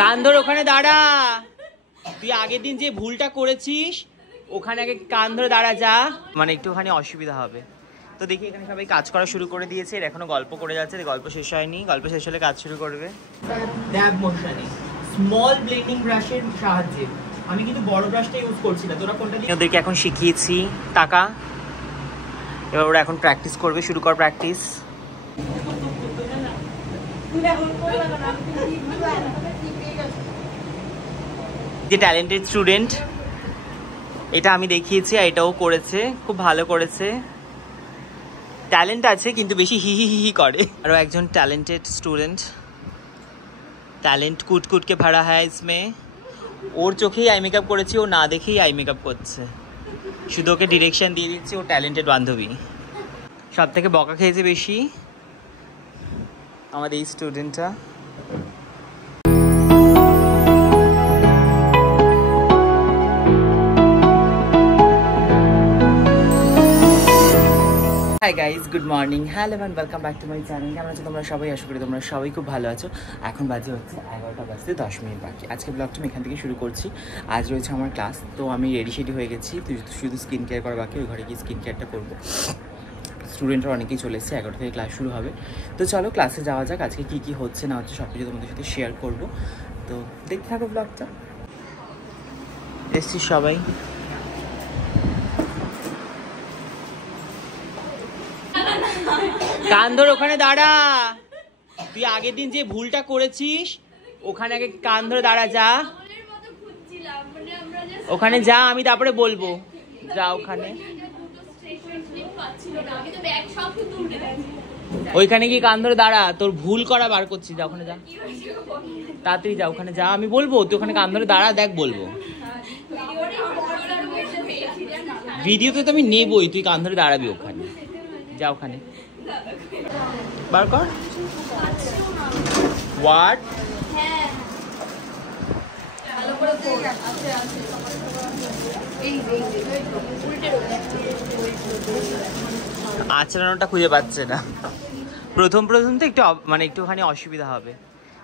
কান ধর, ওখানে দাঁড়া। তুই আগের দিন যে ভুলটা করেছিস ওখানে আগে কান ধরে দাঁড়া যা। মানে একটুখানি অসুবিধা হবে। তো দেখি এখানে সবাই কাজ করা শুরু করে দিয়েছে, এখনো গল্প করে যাচ্ছে, গল্প শেষ হয়নি, গল্প শেষ হলে কাজ শুরু করবে। ড্যাব মোশনে স্মল ব্লেন্ডিং ব্রাশের সাহায্যে, আমি কিন্তু বড় ব্রাশটা ইউজ করছি না। তোরা কোনটা দিয়ে? ওদেরকে এখন শিখিয়েছি টাকা, এবার ওরা এখন প্র্যাকটিস করবে। শুরু কর প্র্যাকটিস। যে ট্যালেন্টেড স্টুডেন্ট, এটা আমি দেখিয়েছি আর এটাও করেছে, খুব ভালো করেছে। ট্যালেন্ট আছে কিন্তু বেশি হি হি হি করে। আরও একজন ট্যালেন্টেড স্টুডেন্ট, ট্যালেন্ট কুট কুটকে ভরা হ্যায় ইসমে। ওর চোখেই আই মেকআপ করেছি, ও না দেখেই আই মেকআপ করছে, শুধু ওকে ডিরেকশন দিয়ে দিচ্ছি। ও ট্যালেন্টেড বান্ধবী। সব থেকে বকা খেয়েছে বেশি আমাদের এই স্টুডেন্টটা। Hi guys, good morning, hello and welcome back to my channel. কেমন আছো তোমরা সবাই? আশা করি তোমরা সবাই খুব ভালো আছো। এখন বাজে হচ্ছে 11টা বাজতে 10 মিনিট বাকি। আজকে ব্লগটা আমি এখান থেকে শুরু করছি। আজ রয়েছে আমার ক্লাস, তো আমি রেডি শেডি হয়ে গেছি। শুধু স্কিন কেয়ার করা বাকি, ওই ঘরে গিয়ে স্কিন কেয়ারটা করবো। স্টুডেন্টরা অনেকেই চলে এসেছে, 11টা থেকে ক্লাস শুরু হবে। তো চলো ক্লাসে যাওয়া যাক। আজকে কী কী হচ্ছে না হচ্ছে সব কিছু তোমাদের সাথে শেয়ার করবো, তো দেখতে থাকো ব্লগটা। এসছি সবাই। কান ধর, ওখানে দাঁড়া। তুই আগের দিন যে ভুলটা করেছিস ওখানে আগে কান ধরে দাঁড়া যা। ওখানে যা, আমি তারপরে বলবো। যা ওখানে, ওইখানে কি কান ধরে দাঁড়া। তোর ভুল করা বার করছিস, যা ওখানে যা, তাড়াতাড়ি যা ওখানে যা। আমি বলবো তুই ওখানে কান ধরে দাঁড়া, দেখ বলবো। ভিডিওতে তো আমি নেবই, তুই কান ধরে দাঁড়াবি ওখানে, যা ওখানে বার কর। হোয়াট? আচরণটা খুঁজে পাচ্ছে না। প্রথম তো একটু মানে একটুখানি অসুবিধা হবে।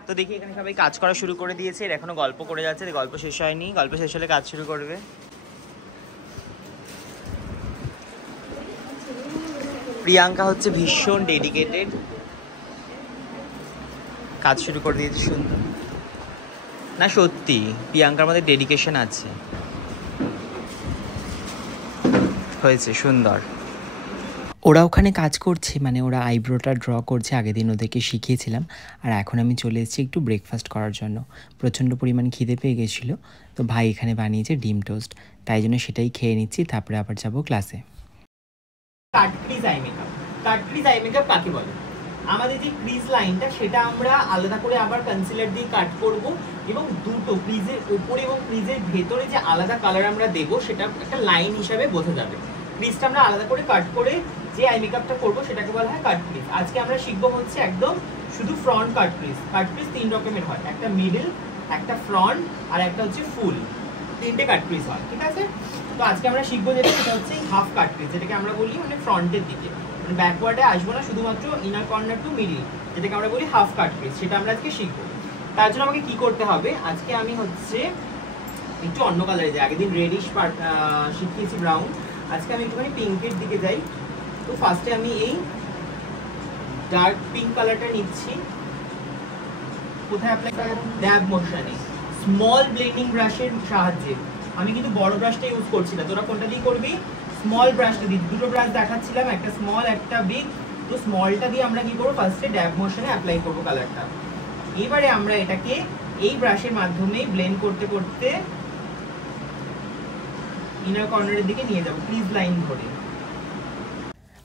তো দেখি এখানে সবাই কাজ করা শুরু করে দিয়েছে, এখনো গল্প করে যাচ্ছে, গল্প শেষ হয়নি, গল্প শেষ হলে কাজ শুরু করবে। প্রিয়াঙ্কা হচ্ছে ভীষণ ডেডিকেটেড, কাজ শুরু করে দিয়েছে। সুন্দর না, সত্যি প্রিয়াঙ্কার মধ্যে ডেডিকেশন আছে। হয়েছে সুন্দর। ওরা ওখানে কাজ করছে, মানে ওরা আইব্রোটা ড্র করছে। আগের দিন ওদেরকে শিখিয়েছিলাম। আর এখন আমি চলে এসেছি একটু ব্রেকফাস্ট করার জন্য। প্রচণ্ড পরিমাণ খিদে পেয়ে গেছিলো, তো ভাই এখানে বানিয়েছে ডিম টোস্ট, তাই জন্য সেটাই খেয়ে নিচ্ছি, তারপরে আবার যাবো ক্লাসে। কাট ক্রিজ আই মেকআপ। কাট ক্রিজ আই মেকআপ কাকে বলে? আমাদের যে ক্রিজ লাইনটা সেটা আমরা আলাদা করে আবার কনসিলার দিয়ে কাট করব, এবং দুটো ক্রিজের উপরে এবং ক্রিজের ভেতরে যে আলাদা কালার আমরা দেবো সেটা একটা লাইন হিসাবে বোঝা যাবে। ক্রিজটা আমরা আলাদা করে কাট করে যে আই মেকআপটা করবো সেটাকে বলা হয় কাট ক্রিজ। আজকে আমরা শিখবো হচ্ছে একদম শুধু ফ্রন্ট কাট ক্রিজ। কাট ক্রিজ 3 রকমের হয়, একটা মিডল, একটা ফ্রন্ট, আর একটা হচ্ছে ফুল। 3টে কাট ক্রিজ হয়, ঠিক আছে? তো আজকে আমরা শিখবো যেটা, সেটা হচ্ছে হাফ কাট ক্রিজ, যেটাকে আমরা বলি মানে ফ্রন্টের দিকে, মানে ব্যাকওয়ার্ডে আসবো না, শুধুমাত্র ইনার কর্নার টু মিডল, যেটাকে আমরা বলি হাফ কাট ক্রিজ। সেটা আমরা আজকে শিখবো। তার জন্য আমাকে কি করতে হবে, আজকে আমি হচ্ছে একটু অন্য কালারে যাই। আগের দিন রেডিশ শিখিয়েছি ব্রাউন, আজকে আমি একটুখানি পিঙ্কের দিকে যাই। তো ফার্স্টে আমি এই ডার্ক পিঙ্ক কালারটা নিচ্ছি। কোথায় অ্যাপ্লাই করব? ড্যাব মোশনে স্মল ব্লেন্ডিং ব্রাশের সাহায্যে। আমি কিন্তু বড় ব্রাশটা ইউজ করছি না। তোরা কোনটা দিয়ে করবি? স্মল ব্রাশটা দিয়ে। দুটো ব্রাশ দেখাচ্ছিলাম, একটা স্মল একটা বিগ। তো স্মলটা দিয়ে আমরা কি করবো, ফার্স্টে ড্যাব মোশনে অ্যাপ্লাই করবো কালারটা। এবারে আমরা এটাকে এই ব্রাশের মাধ্যমে ব্লেন্ড করতে করতে ইনার কর্নারের দিকে নিয়ে যাবো, ক্রিজ লাইন ধরে।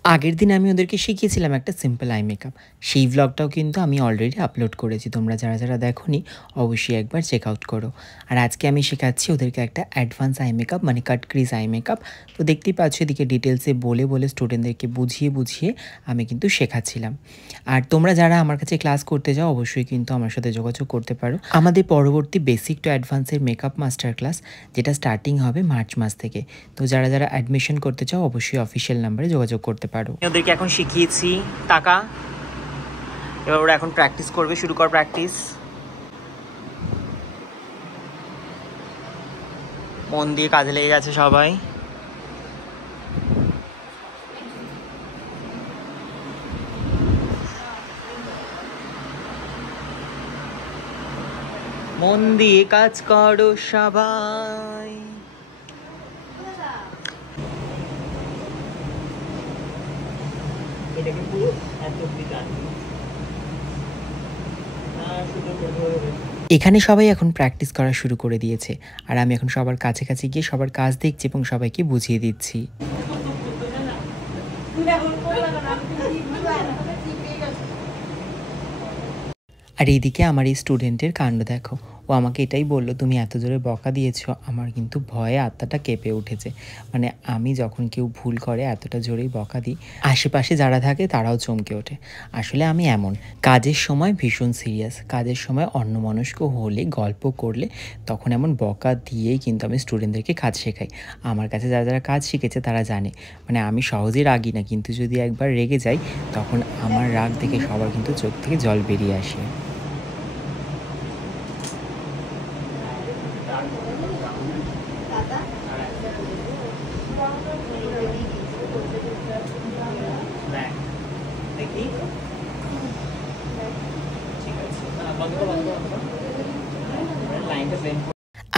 আগের দিন আমি ওদেরকে শিখিয়েছিলাম একটা সিম্পল আই মেকআপ, সেই ভ্লগটাও কিন্তু আমি অলরেডি আপলোড করেছি। তোমরা যারা যারা দেখোনি অবশ্যই একবার চেক আউট করো। আর আজকে আমি শেখাচ্ছি ওদেরকে একটা অ্যাডভান্স আই মেকআপ, মানে কাট ক্রিজ আই মেকআপ। তো দেখতেই পাচ্ছ এদিকে ডিটেলসে বলে বলে স্টুডেন্টদেরকে বুঝিয়ে বুঝিয়ে আমি কিন্তু শেখাচ্ছিলাম। আর তোমরা যারা আমার কাছে ক্লাস করতে যাও অবশ্যই কিন্তু আমার সাথে যোগাযোগ করতে পারো। আমাদের পরবর্তী বেসিক টু অ্যাডভান্সের মেকআপ মাস্টার ক্লাস, যেটা স্টার্টিং হবে মার্চ মাস থেকে। তো যারা যারা অ্যাডমিশন করতে চাও অবশ্যই অফিসিয়াল নাম্বারে যোগাযোগ করতে পারো। ওদেরকে এখন শিখিয়েছি টাকা, এবার ওরা এখন প্র্যাকটিস করবে। শুরু কর প্র্যাকটিস। মন দিয়ে কাজে লেগে গেছে সবাই। মন দিয়ে কাজ করো সবাই। এখানে সবাই এখন প্র্যাকটিস করা শুরু করে দিয়েছে, আর আমি এখন সবার কাছে কাছে গিয়ে সবার কাজ দেখছি এবং সবাইকে বুঝিয়ে দিচ্ছি। আর এইদিকে আমার এই স্টুডেন্টের কাণ্ড দেখো, ও আমাকে এটাই বলল, তুমি এত জোরে বকা দিয়েছো, আমার কিন্তু ভয়ে আত্মাটা কেঁপে উঠেছে। মানে আমি যখন কেউ ভুল করে এতটা জোরেই বকা দিই, আশেপাশে যারা থাকে তারাও চমকে ওঠে। আসলে আমি এমন, কাজের সময় ভীষণ সিরিয়াস, কাজের সময় অন্যমনস্ক হলে, গল্প করলে, তখন এমন বকা দিয়েই কিন্তু আমি স্টুডেন্টদেরকে কাজ শেখাই। আমার কাছে যারা যারা কাজ শিখেছে তারা জানে, মানে আমি সহজেই রাগি না, কিন্তু যদি একবার রেগে যাই তখন আমার রাগ দেখে সবার কিন্তু চোখ থেকে জল বেরিয়ে আসে।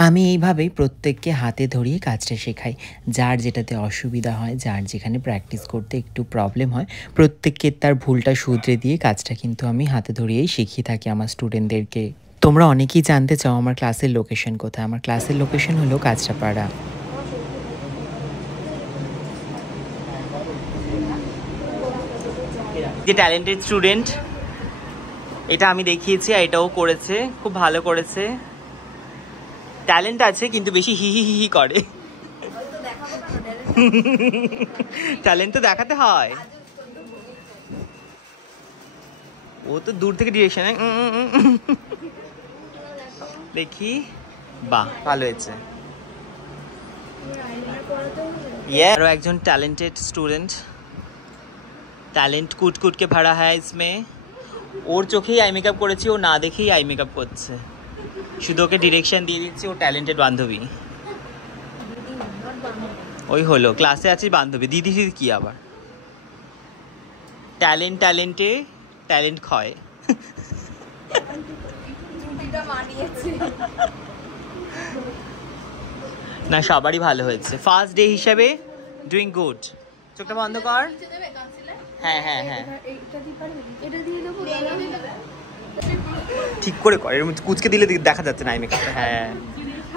আমি এইভাবেই প্রত্যেককে হাতে ধরিয়ে কাজটা শেখাই। যার যেটাতে অসুবিধা হয়, যার যেখানে প্র্যাকটিস করতে একটু প্রবলেম হয়, প্রত্যেককে তার ভুলটা শুধরে দিয়ে কাজটা কিন্তু আমি হাতে ধরিয়েই শিখিয়ে থাকি আমার স্টুডেন্টদেরকে। তোমরা অনেকেই জানতে চাও আমার ক্লাসের লোকেশন কোথায়। আমার ক্লাসের লোকেশন হলো কাঁচরাপাড়া। যে ট্যালেন্টেড স্টুডেন্ট, এটা আমি দেখিয়েছি, এটাও করেছে, খুব ভালো করেছে। ট্যালেন্ট আছে কিন্তু বেশি হি হি হি করে। ট্যালেন্ট তো দেখাতে হয়। ও তো দূর থেকে ডিরেকশন দেখি। বাহ, ভালো হয়েছে। আরো একজন ট্যালেন্টেড স্টুডেন্ট, टैलेंट कूट कूट के भरा है इसमें। ওর চোখেই আই মেকআপ করেছি, ও না দেখেই আই মেকআপ করছে, শুধু ওকে ডিরেকশন দিয়ে দিচ্ছে। ও ট্যালেন্টেড বান্ধবী, ওই হলো ক্লাসে আছে বান্ধবী, দিদি দিদি কি আবার। ট্যালেন্ট ট্যালেন্টে ট্যালেন্ট ক্ষয়। না, সবারই ভালো হয়েছে। ফার্স্ট ডে হিসাবে ডুইং গুড। চোখটা বন্ধ কর। হ্যাঁ হ্যাঁ হ্যাঁ, ঠিক করে কর, এর মধ্যে কুচকে দিলে দেখা যাচ্ছে না আই মেকআপটা। হ্যাঁ,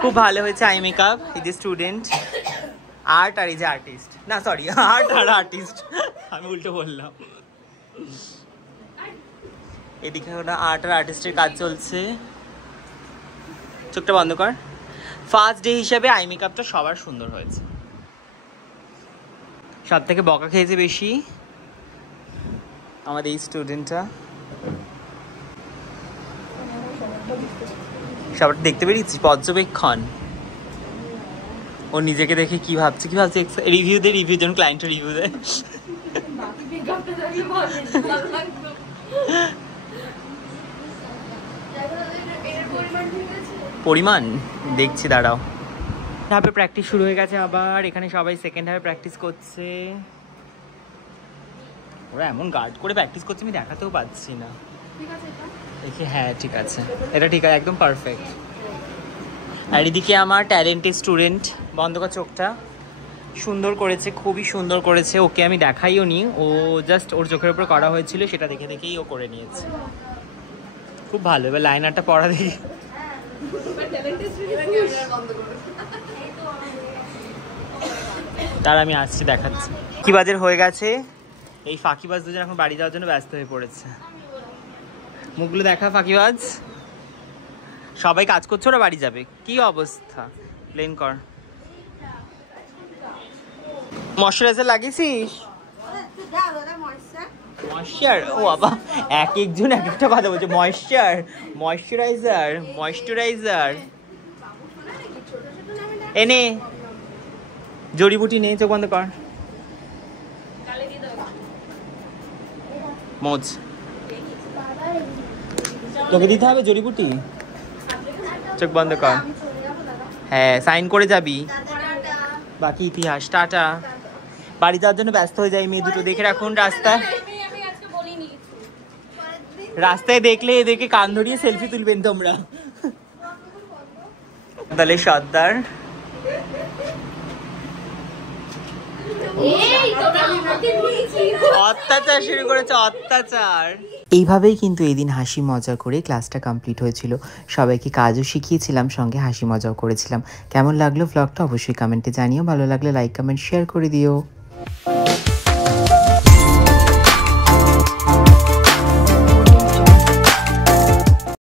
খুব ভালো হয়েছে আই মেকআপ। এই যে স্টুডেন্ট আর্ট, আর এই যে আর্টিস্ট, না সরি, আর্ট আর আর্টিস্ট, আমি উল্টো বললাম। এদিকে ওটা আর্ট আর আর্টিস্টের কাজ চলছে। চোখটা বন্ধ কর। ফার্স্ট ডে হিসাবে আই মেকআপটা সবার সুন্দর হয়েছে। সব থেকে বকা খেয়েছে বেশি আমাদের এই স্টুডেন্টটা। সবারটা দেখতে পেরেছি, পর্যবেক্ষণ। ও নিজেকে দেখে কি ভাবছে, কি ভাবছে, রিভিউ দে, রিভিউ যেন ক্লায়েন্টের রিভিউ দেয়। পরিমাণ দেখছি, দাঁড়াও। ধাপে প্র্যাকটিস শুরু হয়ে গেছে আবার। এখানে সবাই সেকেন্ড হাফে প্র্যাকটিস করছে। ওরা এমন গার্ড করে প্র্যাকটিস করছে, আমি দেখাতেও পাচ্ছি না। দেখি, হ্যাঁ ঠিক আছে, এটা ঠিক আছে, একদম পারফেক্ট। আর এদিকে আমার ট্যালেন্টেড স্টুডেন্ট, বন্ধ কর চোখটা, সুন্দর করেছে, খুবই সুন্দর করেছে। ওকে আমি দেখাইও নি, ও জাস্ট ওর চোখের উপর করা হয়েছিল, সেটা দেখে দেখেই ও করে নিয়েছে। খুব ভালো। এবার লাইনারটা পড়া দেখি। তার আমি আসছি, দেখাচ্ছি। ফাঁকিবাজের হয়ে গেছে, এই ফাঁকিবাজ দুজন এখন বাড়ি যাওয়ার জন্য ব্যস্ত হয়ে পড়েছে। মুখগুলো দেখা, ফাঁকিবাজ। সবাই কাজ করছে, ওরা বাড়ি যাবে। কি অবস্থা, প্লেন কর। ময়শ্চারাইজার লাগিয়েছিস? ময়শ্চার, ও বাবা, এক একজন এক একটা কথা বলছে। ময়শ্চার, ময়শ্চারাইজার, ময়শ্চারাইজার এনে জড়িবুটি নেই। চোখ বন্ধ কর, মোজ তোকে দিতে হবে জড়িবুটি। চোখ বন্ধ কর। হ্যাঁ সাইন করে যাবি, বাকি ইতিহাস। টাটা। বাড়ি যাওয়ার জন্য ব্যস্ত হয়ে যায় মেয়ে দুটো, দেখে রাখুন রাস্তায়, রাস্তায় দেখলে এদেরকে কান ধরিয়ে সেলফি তুলবেন তোমরা। তাহলে সর্দার অত্যাচার শুরু করেছে, অত্যাচার। এইভাবেই কিন্তু এই দিন হাসি মজা করে ক্লাসটা কমপ্লিট হয়েছিল। সবাইকে কাজও শিখিয়েছিলাম, সঙ্গে হাসি মজাও করেছিলাম। কেমন লাগলো ভ্লগটা অবশ্যই কমেন্টে জানিও, ভালো লাগলে লাইক কমেন্ট শেয়ার করে দিও।